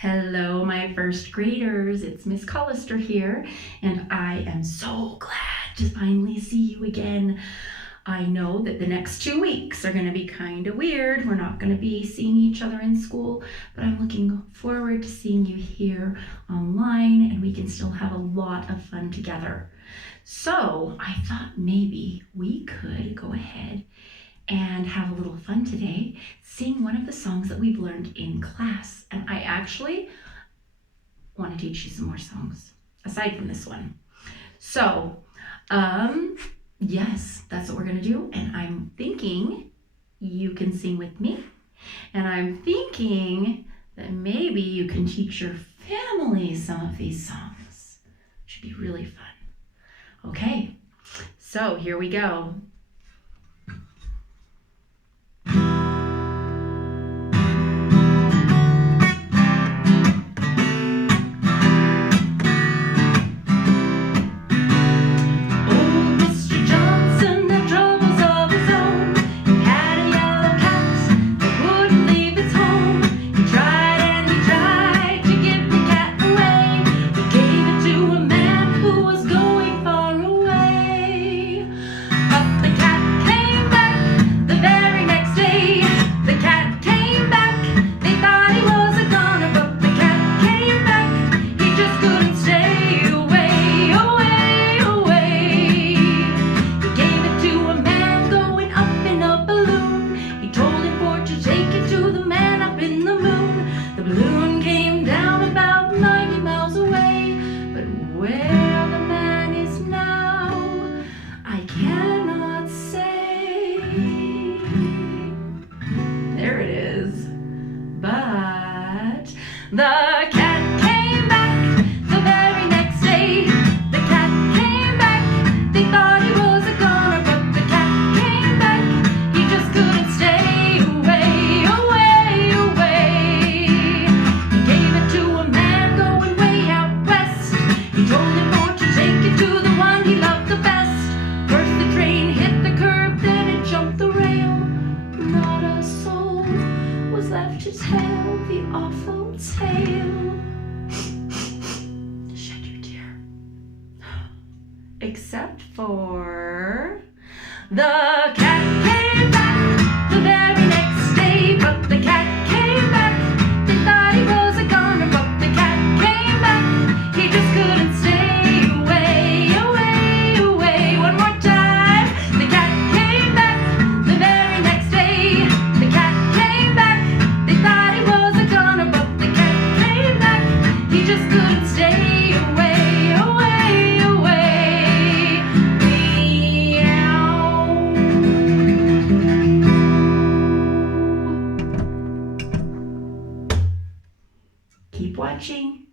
Hello, my first graders. It's Miss Collister here, and I am so glad to finally see you again. I know that the next 2 weeks are going to be kind of weird. We're not going to be seeing each other in school, but I'm looking forward to seeing you here online, and we can still have a lot of fun together. So I thought maybe we could go ahead and have a little fun today, sing one of the songs that we've learned in class. And I actually want to teach you some more songs aside from this one. So, yes, that's what we're going to do. And I'm thinking you can sing with me. And I'm thinking that maybe you can teach your family some of these songs. Should be really fun. Okay, so here we go. The cat came back the very next day. The cat came back. They thought he was a goner, but the cat came back. He just couldn't stay away, away, away. He gave it to a man going way out west. He told him for to take it to the one he loved the best. First the train hit the curb, then it jumped the rail. Not a soul was left to tell the awful tale. Shed your tear. Except for the cat came back the very next day, but the cat came back. They thought he was a goner, but the cat came back. He just couldn't stay away, away, away. One more time. The cat came back the very next day. The cat came back. They thought he was a goner, but he just couldn't stay away, away, away. Meow. Keep watching.